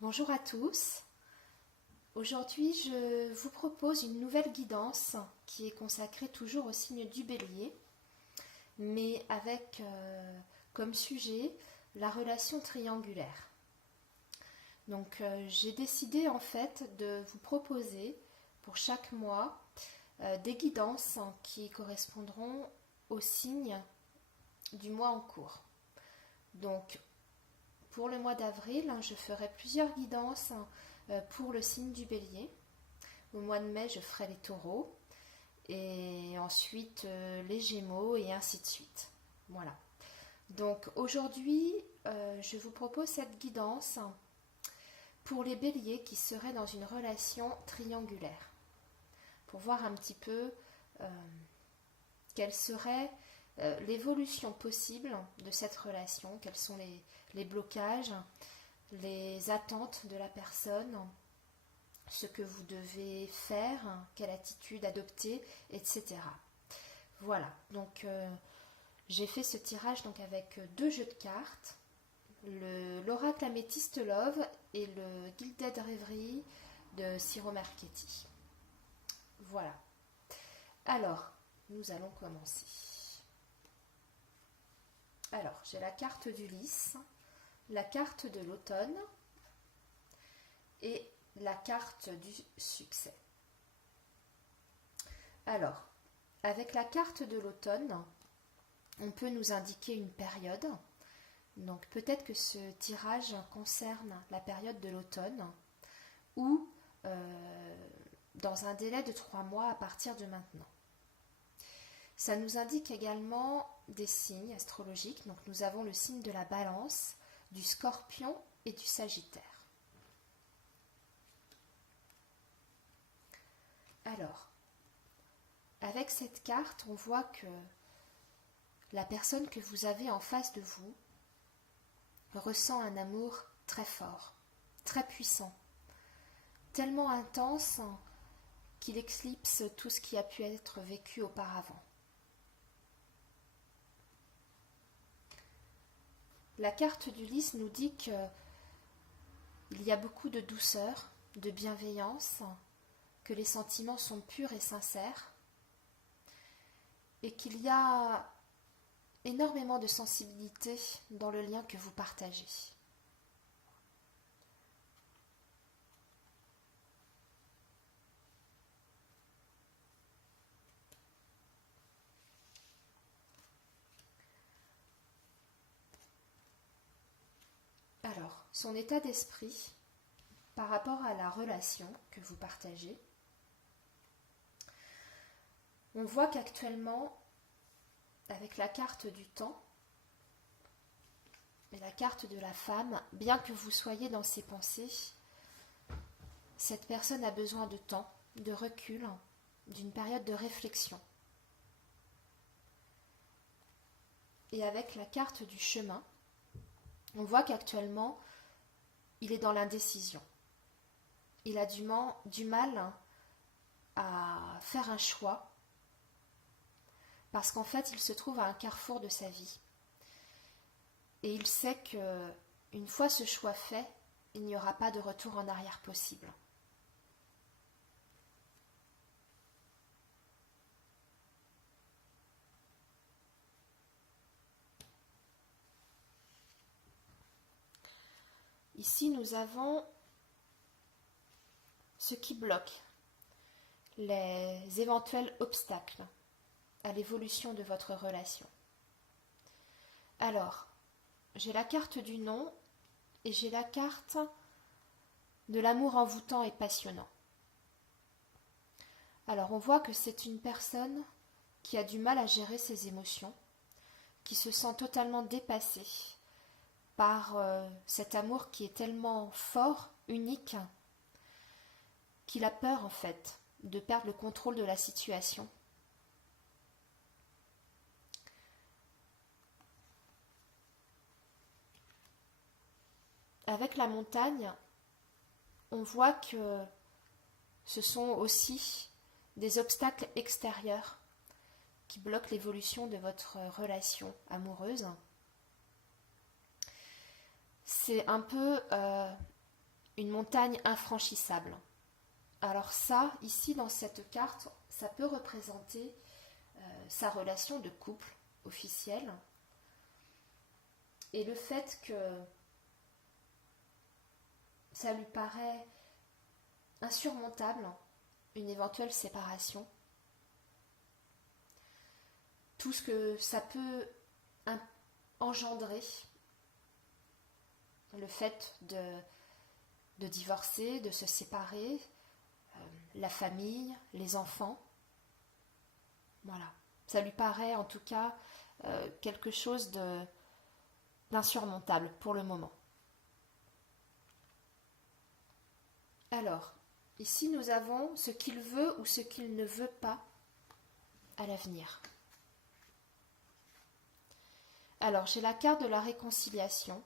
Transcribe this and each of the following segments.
Bonjour à tous. Aujourd'hui, je vous propose une nouvelle guidance qui est consacrée toujours au signe du Bélier, mais avec comme sujet la relation triangulaire. Donc, j'ai décidé en fait de vous proposer pour chaque mois des guidances qui correspondront au signe du mois en cours. Donc, pour le mois d'avril, je ferai plusieurs guidances pour le signe du Bélier. Au mois de mai, je ferai les taureaux. Et ensuite, les gémeaux et ainsi de suite. Voilà. Donc aujourd'hui, je vous propose cette guidance pour les béliers qui seraient dans une relation triangulaire. Pour voir un petit peu quelle serait l'évolution possible de cette relation, quels sont les blocages, les attentes de la personne, ce que vous devez faire, quelle attitude adopter, etc. Voilà, donc j'ai fait ce tirage donc avec deux jeux de cartes, l'oracle Améthyste Love et le Gilded Reverie de Ciro Marchetti. Voilà. Alors, nous allons commencer. Alors, j'ai la carte du lys, la carte de l'automne et la carte du succès. Alors, avec la carte de l'automne, on peut nous indiquer une période. Donc peut-être que ce tirage concerne la période de l'automne ou dans un délai de 3 mois à partir de maintenant. Ça nous indique également des signes astrologiques. Donc nous avons le signe de la Balance, du Scorpion et du Sagittaire. Alors, avec cette carte, on voit que la personne que vous avez en face de vous ressent un amour très fort, très puissant, tellement intense qu'il éclipse tout ce qui a pu être vécu auparavant. La carte du lys nous dit qu'il y a beaucoup de douceur, de bienveillance, que les sentiments sont purs et sincères, et qu'il y a énormément de sensibilité dans le lien que vous partagez. Alors, son état d'esprit par rapport à la relation que vous partagez, on voit qu'actuellement, avec la carte du temps et la carte de la femme, bien que vous soyez dans ses pensées, cette personne a besoin de temps, de recul, d'une période de réflexion. Et avec la carte du chemin, on voit qu'actuellement, il est dans l'indécision. Il a du mal à faire un choix parce qu'en fait, il se trouve à un carrefour de sa vie. Et il sait que une fois ce choix fait, il n'y aura pas de retour en arrière possible. Ici, nous avons ce qui bloque, les éventuels obstacles à l'évolution de votre relation. Alors, j'ai la carte du non et j'ai la carte de l'amour envoûtant et passionnant. Alors, on voit que c'est une personne qui a du mal à gérer ses émotions, qui se sent totalement dépassée par cet amour qui est tellement fort, unique, qu'il a peur en fait de perdre le contrôle de la situation. Avec la montagne, on voit que ce sont aussi des obstacles extérieurs qui bloquent l'évolution de votre relation amoureuse. C'est un peu une montagne infranchissable. Alors ça, ici dans cette carte, ça peut représenter sa relation de couple officielle et le fait que ça lui paraît insurmontable, une éventuelle séparation. Tout ce que ça peut engendrer, le fait de divorcer, de se séparer, la famille, les enfants. Voilà. Ça lui paraît en tout cas quelque chose d'insurmontable pour le moment. Alors, ici nous avons ce qu'il veut ou ce qu'il ne veut pas à l'avenir. Alors, j'ai la carte de la réconciliation,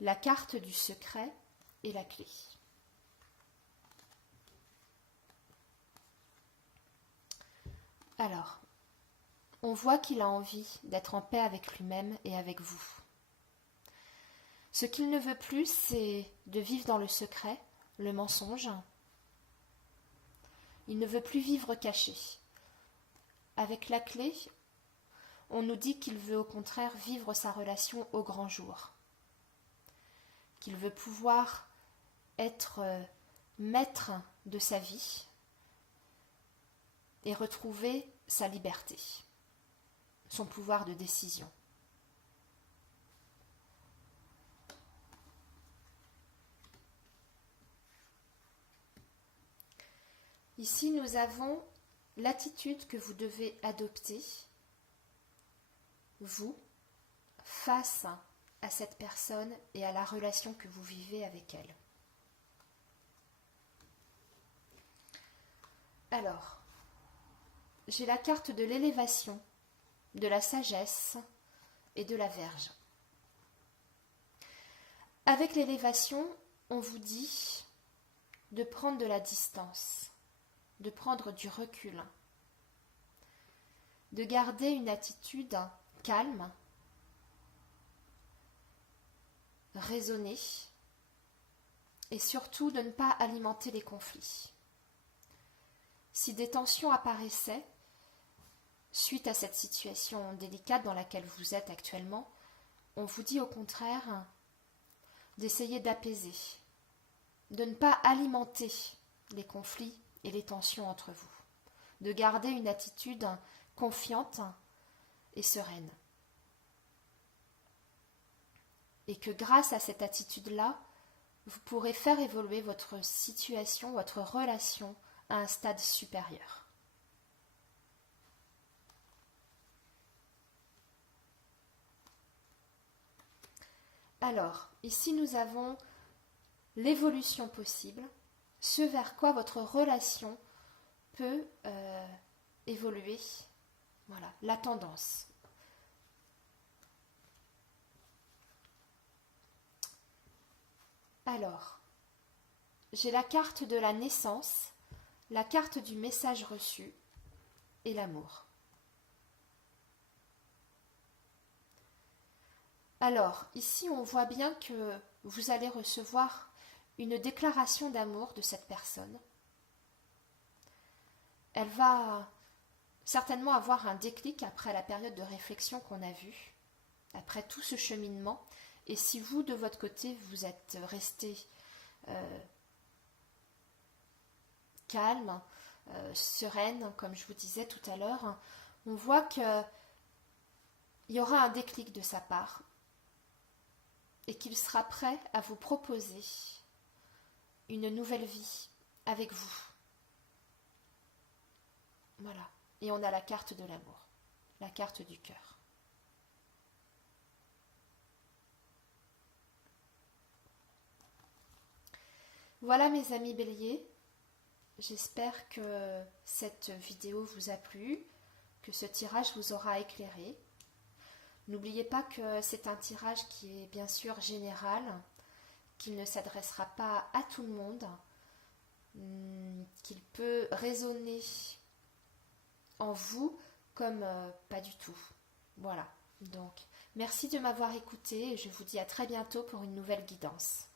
la carte du secret et la clé. Alors, on voit qu'il a envie d'être en paix avec lui-même et avec vous. Ce qu'il ne veut plus, c'est de vivre dans le secret, le mensonge. Il ne veut plus vivre caché. Avec la clé, on nous dit qu'il veut au contraire vivre sa relation au grand jour. Qu'il veut pouvoir être maître de sa vie et retrouver sa liberté, son pouvoir de décision. Ici, nous avons l'attitude que vous devez adopter, vous, face à cette personne et à la relation que vous vivez avec elle. Alors, j'ai la carte de l'élévation, de la sagesse et de la Vierge. Avec l'élévation, on vous dit de prendre de la distance, de prendre du recul, de garder une attitude calme, raisonnée et surtout de ne pas alimenter les conflits. Si des tensions apparaissaient suite à cette situation délicate dans laquelle vous êtes actuellement, on vous dit au contraire d'essayer d'apaiser, de ne pas alimenter les conflits et les tensions entre vous, de garder une attitude confiante et sereine. Et que grâce à cette attitude-là, vous pourrez faire évoluer votre situation, votre relation à un stade supérieur. Alors, ici nous avons l'évolution possible, ce vers quoi votre relation peut évoluer. Voilà, la tendance. Alors, j'ai la carte de la naissance, la carte du message reçu et l'amour. Alors, ici, on voit bien que vous allez recevoir une déclaration d'amour de cette personne. Elle va certainement avoir un déclic après la période de réflexion qu'on a vue, après tout ce cheminement. Et si vous, de votre côté, vous êtes resté calme, sereine, comme je vous disais tout à l'heure, on voit qu'il y aura un déclic de sa part et qu'il sera prêt à vous proposer une nouvelle vie avec vous. Voilà. Et on a la carte de l'amour, la carte du cœur. Voilà mes amis béliers, j'espère que cette vidéo vous a plu, que ce tirage vous aura éclairé. N'oubliez pas que c'est un tirage qui est bien sûr général, qu'il ne s'adressera pas à tout le monde, qu'il peut résonner en vous comme pas du tout. Voilà, donc merci de m'avoir écouté et je vous dis à très bientôt pour une nouvelle guidance.